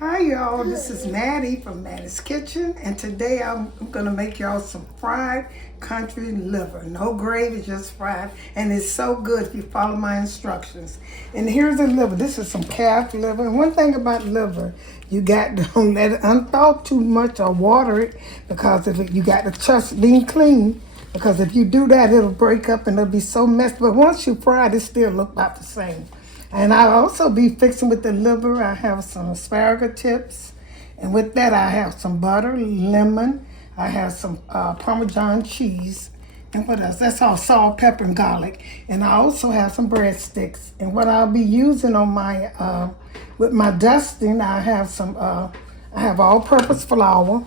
Hi y'all, this is Mattie from Mattie's Kitchen, and today I'm gonna make y'all some fried country liver. No gravy, just fried, and it's so good if you follow my instructions. And here's the liver. This is some calf liver, and one thing about liver, you got to don't let it unthaw too much or water it, because you got to trust being clean. Because if you do that, it'll break up and it'll be so messy. But once you fry it, it still look about the same. And I'll also be fixing with the liver. I have some asparagus tips. And with that, I have some butter, lemon. I have some Parmesan cheese. And what else? That's all salt, pepper, and garlic. And I also have some breadsticks. And what I'll be using on my, with my dusting, I have all-purpose flour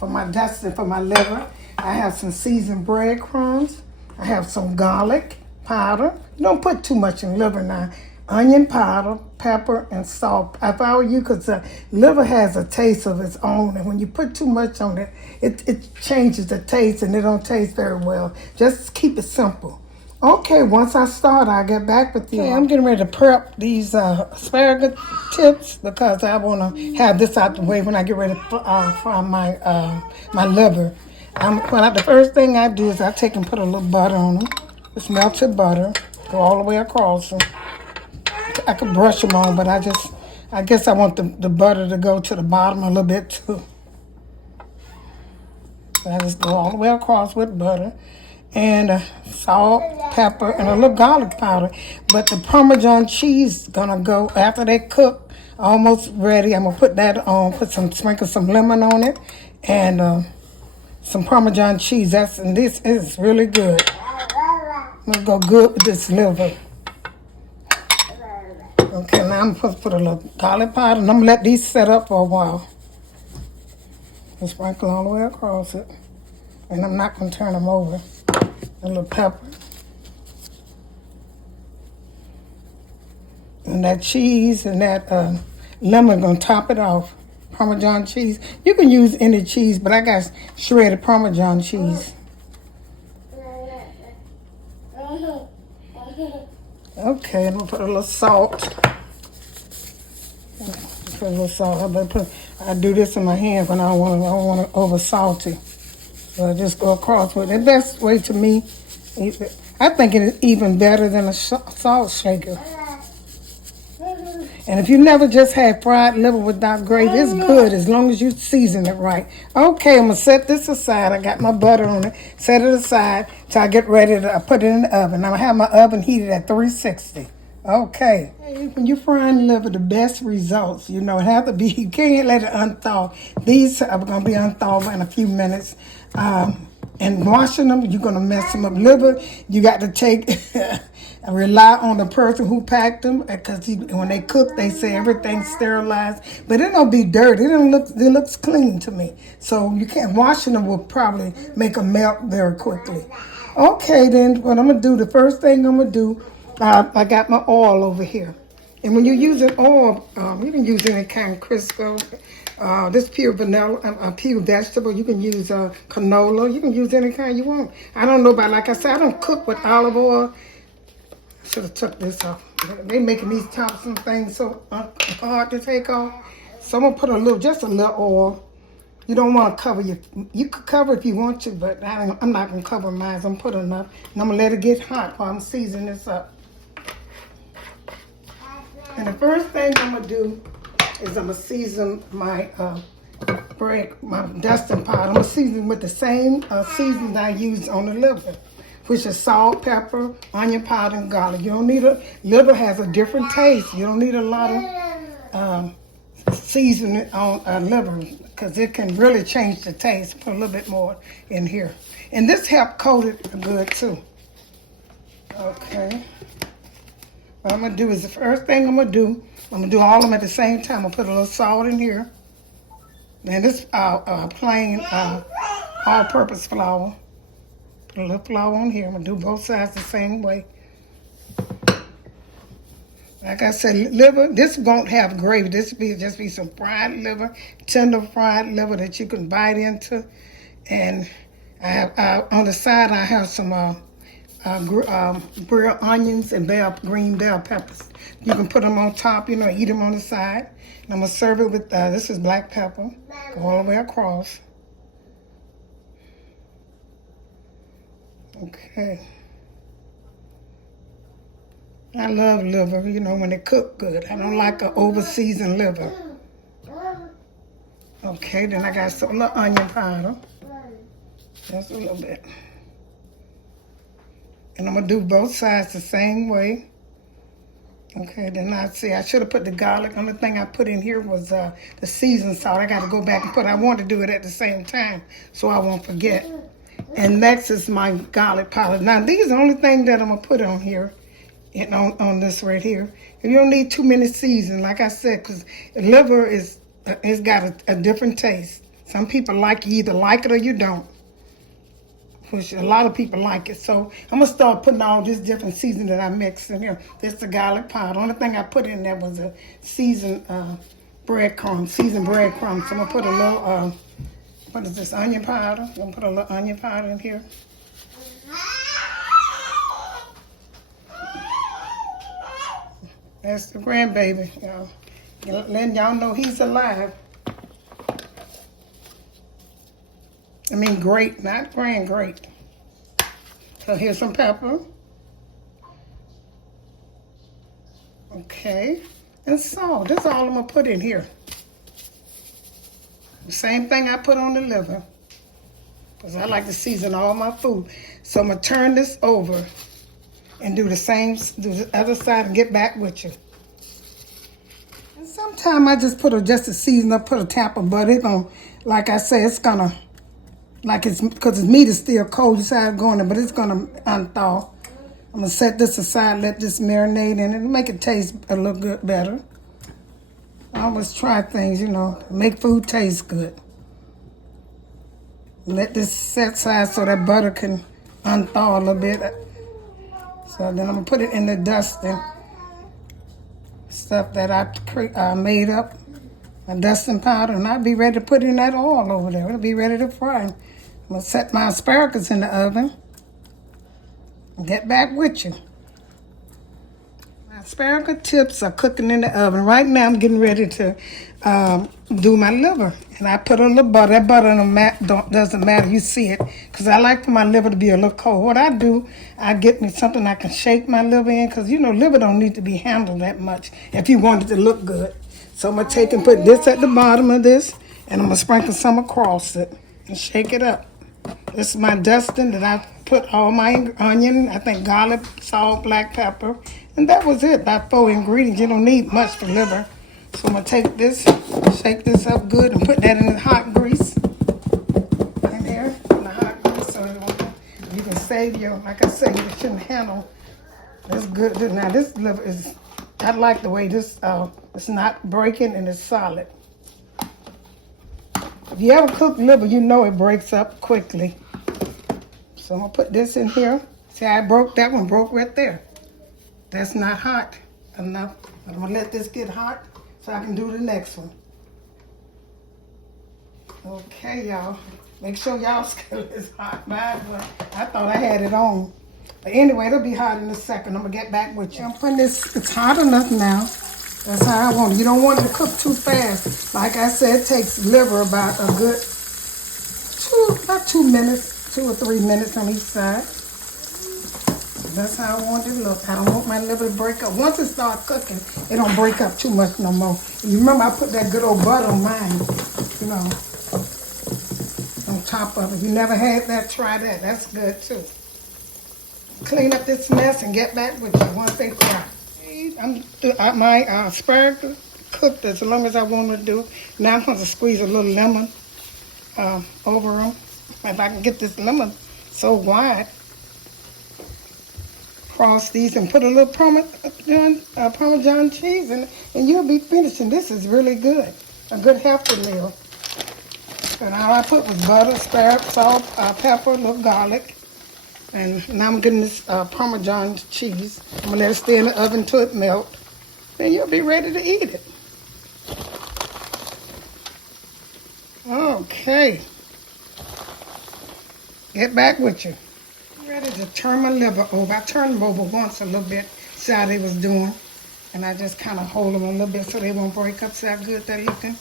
for my dusting for my liver. I have some seasoned breadcrumbs. I have some garlic powder. You don't put too much in liver now. Onion powder, pepper, and salt. If I were you, because liver has a taste of its own, and when you put too much on it, it changes the taste, and it don't taste very well. Just keep it simple. Okay, once I start, I'll get back with you. Okay, I'm getting ready to prep these asparagus tips because I want to have this out the way when I get ready to fry my liver. The first thing I do is I take and put a little butter on them. It's melted butter. Go all the way across them. I could brush them on, but I guess I want the butter to go to the bottom a little bit too. So I just go all the way across with butter and salt, pepper, and a little garlic powder. But the Parmesan cheese is gonna go after they cook, almost ready. I'm gonna put that on, sprinkle some lemon on it, and some Parmesan cheese. This is really good. I'm gonna go good with this liver. Okay, now I'm supposed to put a little garlic powder, and I'm gonna let these set up for a while. And sprinkle all the way across it. And I'm not gonna turn them over. A little pepper. And that cheese and that lemon gonna top it off. Parmesan cheese. You can use any cheese, but I got shredded Parmesan cheese. Okay, I'm gonna put a little salt. Put a little salt. I do this in my hand when I don't want it over salty. So I just go across with it. The best way to me, I think it is even better than a salt shaker. And if you never just had fried liver without gravy, it's good as long as you season it right. Okay, I'm going to set this aside. I got my butter on it. Set it aside till I get ready to put it in the oven. I'm going to have my oven heated at 360. Okay. When you're frying liver, the best results, it have to be, you can't let it unthaw. These are going to be unthawed in a few minutes. And washing them, you're going to mess them up. Liver, you got to rely on the person who packed them, because when they cook, they say everything's sterilized. But it don't be dirty. It looks clean to me. So you can't, washing them will probably make them melt very quickly. Okay, then what I'm going to do, the first thing I'm going to do, I got my oil over here. And when you're using oil, you can use any kind of Crisco. This pure vanilla, pure vegetable. You can use canola. You can use any kind you want. I don't know about, like I said, I don't cook with olive oil. I should have took this off. They making these tops and things so hard to take off. So I'm gonna put just a little oil. You don't want to cover you could cover if you want to, but I'm not gonna cover mine. I'm put enough, and I'm gonna let it get hot while I'm seasoning this up. And the first thing I'm gonna do is I'm gonna season my my dusting powder. I'm gonna season with the same seasoning that I used on the liver, which is salt, pepper, onion powder, and garlic. You don't need liver has a different taste. You don't need a lot of seasoning on liver, because it can really change the taste. Put a little bit more in here. And this helps coat it good too. Okay. What I'm gonna do is, the first thing I'm gonna do all of them at the same time. I'm gonna put a little salt in here. And this plain all-purpose flour. Put a little flour on here. I'm gonna do both sides the same way. Like I said, liver, this won't have gravy. This will just be some fried liver, tender fried liver that you can bite into. And I have on the side, I have some grilled onions and green bell peppers. You can put them on top, you know, eat them on the side. And I'm going to serve it with, this is black pepper. Go all the way across. Okay. I love liver, you know, when it cooked good. I don't like an over-seasoned liver. Okay, then I got some little onion powder. Just a little bit. And I'm going to do both sides the same way. Okay, then I see I should have put the garlic. Only thing I put in here was the seasoned salt. I got to go back and put, I want to do it at the same time so I won't forget. And next is my garlic powder. Now, these are the only thing that I'm going to put on here, you know, on this right here. You don't need too many seasoning, like I said, because liver is, it's got a different taste. Some people like, you either like it or you don't. Which a lot of people like it. So I'm going to start putting all this different seasoning that I mixed in here. This is the garlic powder. The only thing I put in there was a seasoned breadcrumbs. So I'm going to put a little, what is this, onion powder? I'm going to put a little onion powder in here. That's the grandbaby, y'all. Letting y'all know he's alive. I mean great, not great. So here's some pepper. Okay. And salt. That's all I'm going to put in here. The same thing I put on the liver. Because I like to season all my food. So I'm going to turn this over and do the same, do the other side and get back with you. And sometimes I just put just to season up, put a tap of butter. It's going to, like I say, it's going to, like it's, because the meat is still cold, you see how it's going there, but it's going to unthaw. I'm going to set this aside, let this marinate in it, and make it taste a little good better. I always try things, you know, make food taste good. Let this set aside so that butter can unthaw a little bit. So then I'm going to put it in the dusting stuff that I made up, my dusting powder, and I'll be ready to put in that oil over there. It'll be ready to fry. I'm going to set my asparagus in the oven and get back with you. My asparagus tips are cooking in the oven. Right now I'm getting ready to do my liver. And I put a little butter. That butter doesn't matter. You see it. Because I like for my liver to be a little cold. What I do, I get me something I can shake my liver in. Because, you know, liver don't need to be handled that much if you want it to look good. So I'm going to take and put this at the bottom of this. And I'm going to sprinkle some across it and shake it up. This is my dusting that I put all my onion, I think garlic, salt, black pepper. And that was it, about 4 ingredients. You don't need much for liver. So I'm going to take this, shake this up good, and put that in the hot grease. In here, in the hot grease. So you can save your, like I said, you shouldn't handle. That's good. Now this liver is, I like the way this, it's not breaking and it's solid. If you ever cook liver, you know it breaks up quickly. So I'm going to put this in here. See how I broke? That one broke right there. That's not hot enough. I'm going to let this get hot so I can do the next one. Okay, y'all. Make sure y'all skillet is hot. I thought I had it on. But anyway, it'll be hot in a second. I'm going to get back with you. I'm putting this, it's hot enough now. That's how I want it. You don't want it to cook too fast. Like I said, it takes liver about a good about 2 minutes, 2 or 3 minutes on each side. That's how I want it to look. I don't want my liver to break up. Once it starts cooking, it don't break up too much no more. You remember I put that good old butter on mine, you know, on top of it. You never had that, try that. That's good too. Clean up this mess and get back with you once they fry. My asparagus cooked as long as I want to do. Now I'm going to squeeze a little lemon over them. If I can get this lemon so wide. Cross these and put a little Parmesan cheese in it, and you'll be finishing. This is really good. A good healthy meal. And all I put was butter, asparagus, salt, pepper, a little garlic. And now I'm getting this Parmesan cheese. I'm going to let it stay in the oven until it melts. Then you'll be ready to eat it. Okay. Get back with you. Ready to turn my liver over. I turned them over once a little bit, see how they was doing. And I just kind of hold them a little bit so they won't break up. See how good they're looking?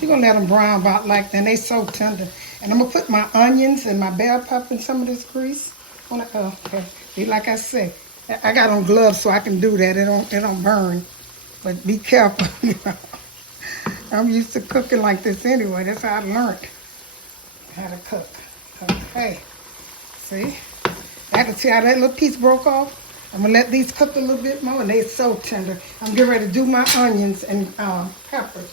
You're going to let them brown about like that. And they so tender. And I'm going to put my onions and my bell pepper in some of this grease. Okay. See, like I said, I got on gloves so I can do that. It don't burn. But be careful. I'm used to cooking like this anyway. That's how I learned how to cook. Okay. See? I can see how that little piece broke off. I'm going to let these cook a little bit more, and they're so tender. I'm getting ready to do my onions and peppers.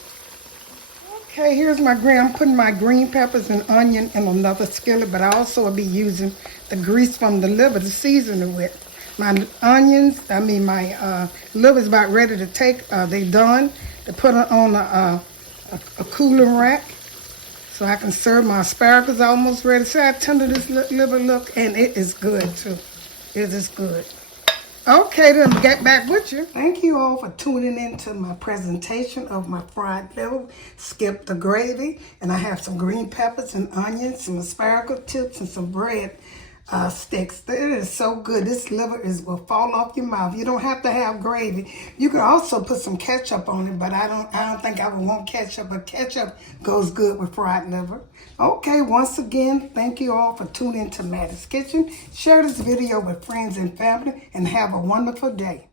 Okay, here's my green. I'm putting my green peppers and onion in another skillet, but I also will be using the grease from the liver to season it with. My my liver is about ready to take. They done. To put it on a cooling rack so I can serve my asparagus almost ready. See how tender this liver look? And it is good, too. It is good. Okay, then get back with you. Thank you all for tuning in to my presentation of my fried liver. Skip the gravy. And I have some green peppers and onions, some asparagus tips, and some bread sticks. It is so good. This liver will fall off your mouth. You don't have to have gravy. You can also put some ketchup on it, but I don't think I would want ketchup, but ketchup goes good with fried liver. Okay, once again, thank you all for tuning in to Mattie's Kitchen. Share this video with friends and family, and have a wonderful day.